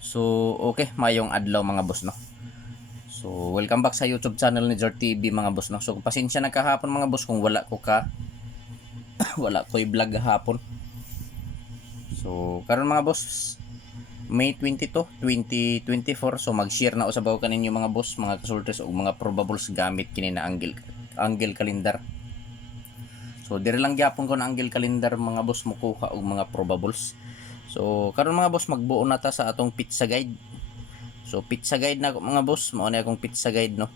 So, okay, mayong adlaw mga boss, no? So, welcome back sa YouTube channel ni Jart TV mga boss, no? So, pasensya na kahapon mga boss kung wala ko i-vlog hapon. So, karon mga boss, May 22, 2024. So, mag-share na usabaw kaninyo mga boss, mga kasultres o mga probables gamit kini na angle calendar. So, dire lang gyapon ko na angle calendar mga boss mukuha og mga probables. So, karon mga boss magbuo na ta sa atong pizza guide. So, pizza guide na mga boss, mao na akong pizza guide, no.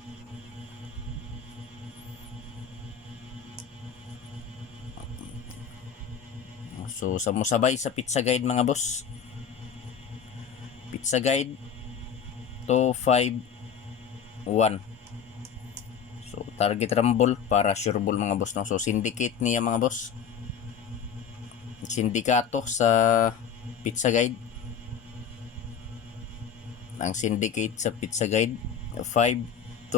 So, sa musabay sa pizza guide mga boss. Pizza guide 251. So, target rumble para sure ball mga boss, no. So, syndicate niya mga boss. Sindikato sa pizza guide. Ang syndicate sa pizza guide 520.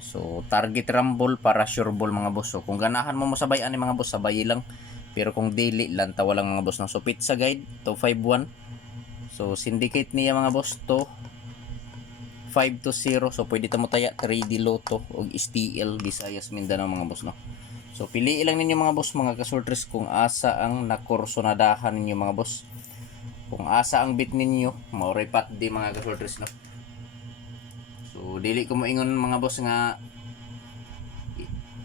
So target rumble para sure ball mga boss. So kung ganahan mo masabay ani mga boss, sabay lang. Pero kung daily lang tawa lang mga boss, no? So pizza guide 251. So syndicate niya mga boss to 520. So pwede ta mo taya 3D Lotto og STL Visayas Mindanao mga boss, no. So pili lang ninyo mga boss, mga kasultres, kung asa ang nakursonadahan ninyo mga boss. Kung asa ang bit ninyo, mauray pat di mga kasultres, no. So dili ko moingon mga boss nga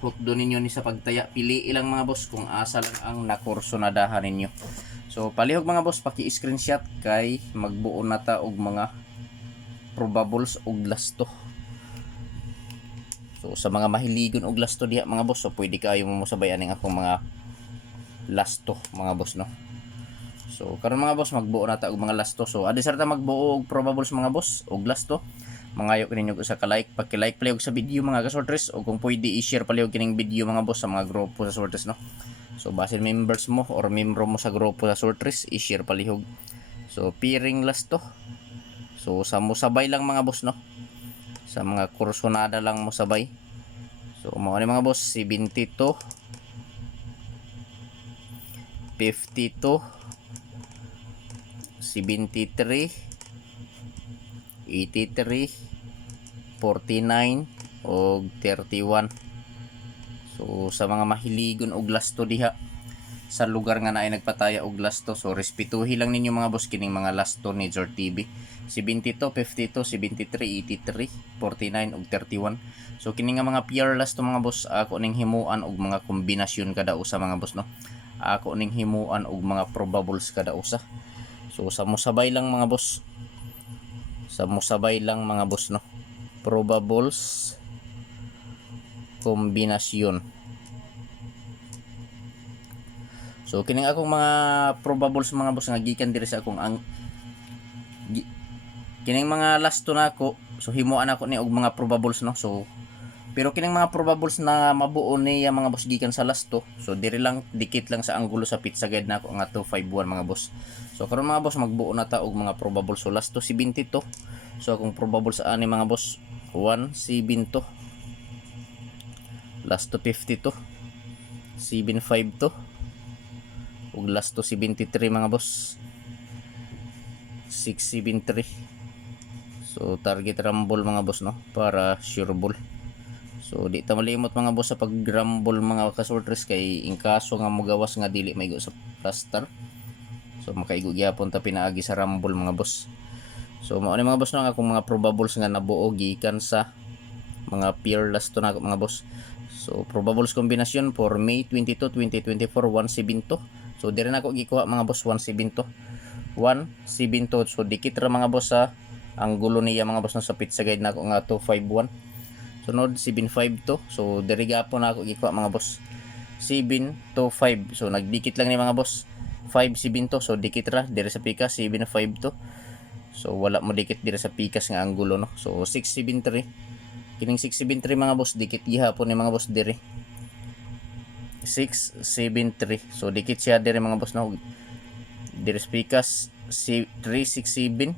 hook do ninyo ni sa pagtaya. Pili ilang mga boss kung asa lang ang nakursonadahan ninyo. So palihog mga boss, paki-screenshot kay magbuo na ta og mga probables og lasto. So sa mga mahiligon og lasto diha mga boss, so pwede kayo mo sabay aning akong mga lasto mga boss, no. So karon mga boss magbuo na ta og mga lasto. So adi sarta magbuo og probables mga boss og lasto. Mangayo ninyo sa ka-like, paki-like palihog sa video mga kasortres, o kung pwede i-share palihog kining video mga boss sa mga grupo sa sortres, no. So base members mo or membro mo sa grupo sa sortres, i-share palihog. So piring lasto. So sa mo sabay lang mga boss, no. Sa mga kursonada lang mo sabay. So mao ni mga boss 72 52 73 83 49 og 31. So sa mga mahiligon og lasto diha sa lugar nga naay nagpataya og lasto, so respetuhi lang ninyo mga boss kining mga lasto ni Jart TV. 72, 52, 73, 83, 49 og 31. So kini nga mga PR lasto mga boss, ako ning himuan og mga kombinasyon kada usa mga boss, no. Ako ning himuan og mga probables kada usa. So sa musabay lang mga boss. Sa musabay lang mga boss, no. Probables kombinasyon. So kining akong mga probables mga boss nga gikan diri sa akong kining mga lasto nako. So himuan ako ni og mga probables, no. So pero kining mga probables na mabuo niya mga boss gikan sa lasto, so diri lang dikit lang sa anggulo sa pizza guide nako nga 251 mga boss. So karon mga boss magbuo na ta og mga probables. So lasto 72. So kung probables ani mga boss 172. Lasto 52. 752. Ug lasto 73 mga boss 673. So target rumble mga boss, no, para sure ball. So di ta malimot mga boss sa pag-rumble mga kasortres, kay in kaso nga mogawas nga dili maigo sa plaster. So makaigo gyapon ta pinaagi sa rumble mga boss. So mao ni mga boss, no, nga akong mga probables nga nabuo gikan sa mga peerless to na mga boss. So probables kombinasyon for May 22, 2024 172. So dire na ako gikuha mga boss 172. 172. So dikit ra mga boss sa anggulo niya mga boss, no, sa pizza guide nako nga 251. Sunod 752. So diri gapon ako gikuha mga boss 725. So nagdikit lang ni mga boss 572. So dikit ra diri sa pikas 752. So wala mo dikit diri sa pikas nga anggulo, no. So 673. Kining 673 mga boss dikit gihapon ni mga boss diri 673. So dikit siya diri mga boss, no. Diri sa pikas 367.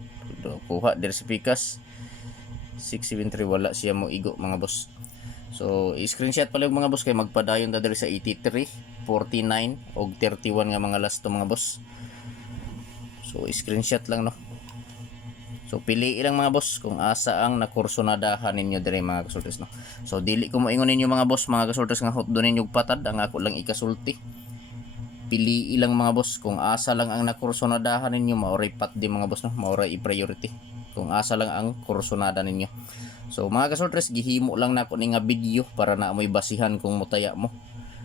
Kuha diri sa pikas 673, wala siya mo igo mga boss. So i-screenshot pala yung mga boss kay magpadayon ta diri sa 83, 49 og 31 nga mga lasto mga boss. So screenshot lang no. So pili ilang mga boss kung asa ang nakursunadahan ninyo dire mga kasultis no. So dili ko moingon ninyo mga boss mga kasultis nga hot do ninyo patad ang ako lang ikasulti. Pili ilang mga boss kung asa lang ang nakursunadahan ninyo maoray pat di mga boss no, maoray i-priority kung asa lang ang kursunada ninyo. So mga kasultis gihimo lang nako ni nga video para naamoy basihan kung mutaya mo.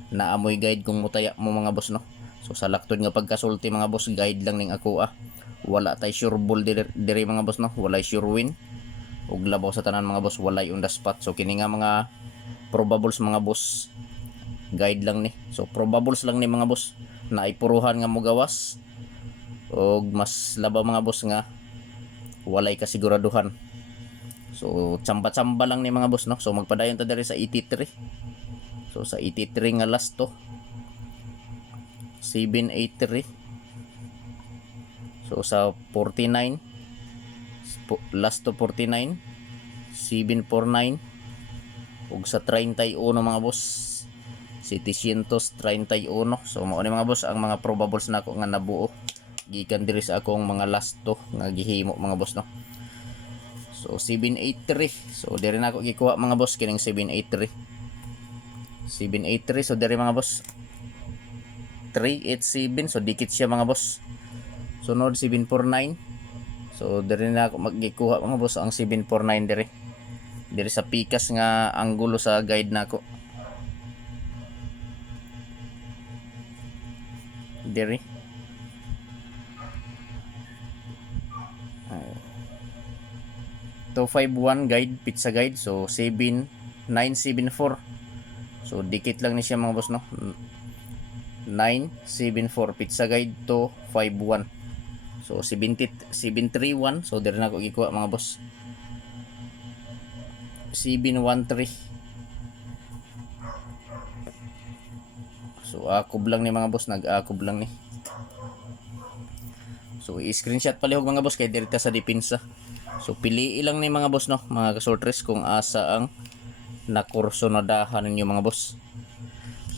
Naamoy guide kung mutaya mo mga boss no. So sa laktod nga pagkasulti mga boss guide lang ning ako wala tay sure ball diri mga boss no, walay sure win ug labaw sa tanan mga boss walay on the spot. So kini nga mga probables mga boss guide lang ni. So probables lang ni mga boss na ipuruhan nga mo gawas ug mas labaw mga boss nga walay kasiguraduhan. So tsamba-tsamba lang ni mga boss no. So magpadayon ta diri sa 83. So sa 83 nga last to 783. So sa 49 last to 49 749 ug sa 31 mga boss 731. So mao ni mga boss ang mga probables nako nga nabuo gikan diri sa akong mga last to nga gihimo mga boss no. So 783. So diri nako gikuha mga boss kining 783. So diri mga boss 387. So dikit siya mga boss. Sunod 749. So diri na ako magikuha mga boss ang 749 diri sa pikas nga anggulo sa guide nako. Diri 251 guide pizza guide. So 7974. So dikit lang ni siya mga boss no. 974 pizza guide 251. So 731. So diri na ko gikuha mga boss 713. So akob lang ni mga boss, nag-akob lang ni. So i-screenshot palihog mga boss kay diri ta sa depensa. So pili lang ni mga boss no, mga kasortres kung asa ang nakursunadahan ninyo mga boss.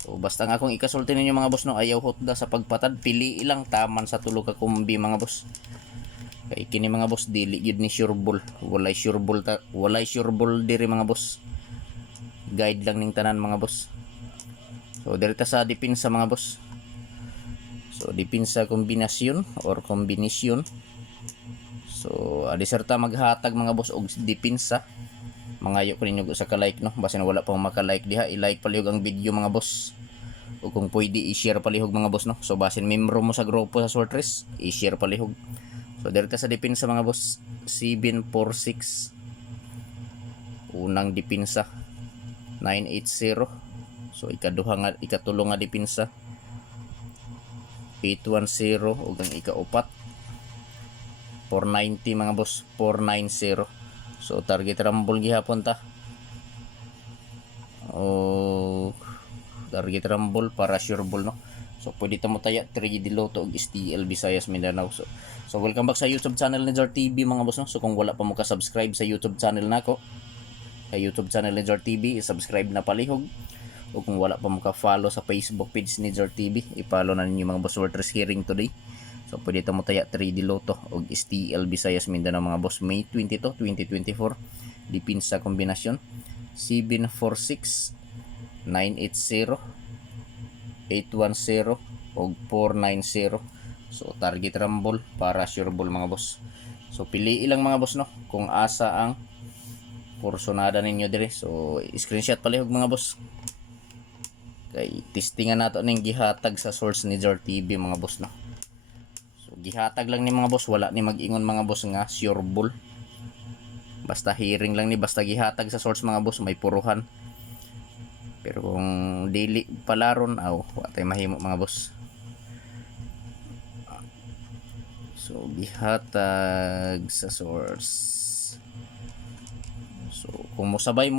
So basta nga akong ikasulti ninyo mga boss no, ayaw hotda sa pagpatad, pili ilang taman sa tulo ka kumbi mga boss. Kay kini mga boss dili gyud ni sure ball, walay sure ball diri mga boss. Guide lang ning tanan mga boss. So diri ta sa depensa mga boss. So depensa kombinasyon or kombinasyon. So adiserta maghatag mga boss og depensa. Mangayo ko ninyo sa ka-like no, basin wala pang maka-like diha, i-like palihog ang video mga boss. O kung pwede i-share palihog mga boss no. So basin membro mo sa grupo sa Sortress, i-share palihog. So dito sa depensa mga boss 746. Unang depensa 980. So ikatulo nga depensa 810 ug ang ikaupat 490 mga boss 490. So target rumble gihapon ta. O target rumble para sure ball no. So pwede ta mo taya 3D Lotto og STL Visayas Mindanao. So welcome back sa YouTube channel ni Jar TV mga boss no. So kung wala pa mo ka-subscribe sa YouTube channel nako, sa YouTube channel ni Jar TV, i-subscribe na palihog. O kung wala pa mo ka-follow sa Facebook page ni Jar TV, i-follow na ninyo mga boss. Sortress hearing today. So pwede ta mo taya 3D Lotto og STL Visayas Mindanao mga boss. May 22, 2024. Depensa kombinasyon 746 980 810 og 490. So target rumble para sure ball mga boss. So pili ilang mga boss no kung asa ang kursonada ninyo dire. So screenshot palihog mga boss. Kay testingan nato ning gihatag sa source ni Jar TV mga boss no. So gihatag lang ni mga boss, wala ni mag-ingon mga boss nga sure ball. Basta hearing lang ni, basta gihatag sa source mga boss may puruhan. Pero kung dili palaron aw watay mahimo mga boss. So gihatag sa source. So kung mo sabay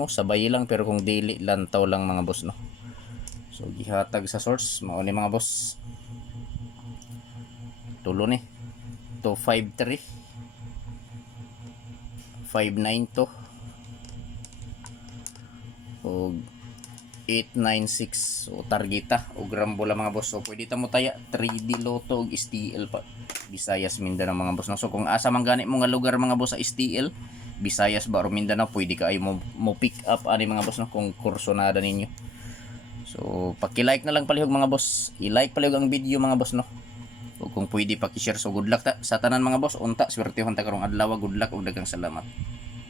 lang, pero kung dili lantaw lang mga boss no. So gihatag sa source mao ni mga boss. Tulo ni 253 592 og 896. So targeta o grambola mga boss. So pwede ta mo taya 3D Lotto og STL pa. Visayas, Mindanao mga boss no. So kung asa man gani mo nga lugar mga boss sa STL, Visayas ba o Mindanao, pwede ka ay mo pick up ani mga boss no kung kursonada ninyo. So paki-like na lang palihog mga boss. I-like palihog ang video mga boss no. O kung pwede paki-share. So good luck ta sa tanan mga boss. Unta swertehon ta karong adlaw. Good luck ug daghang salamat.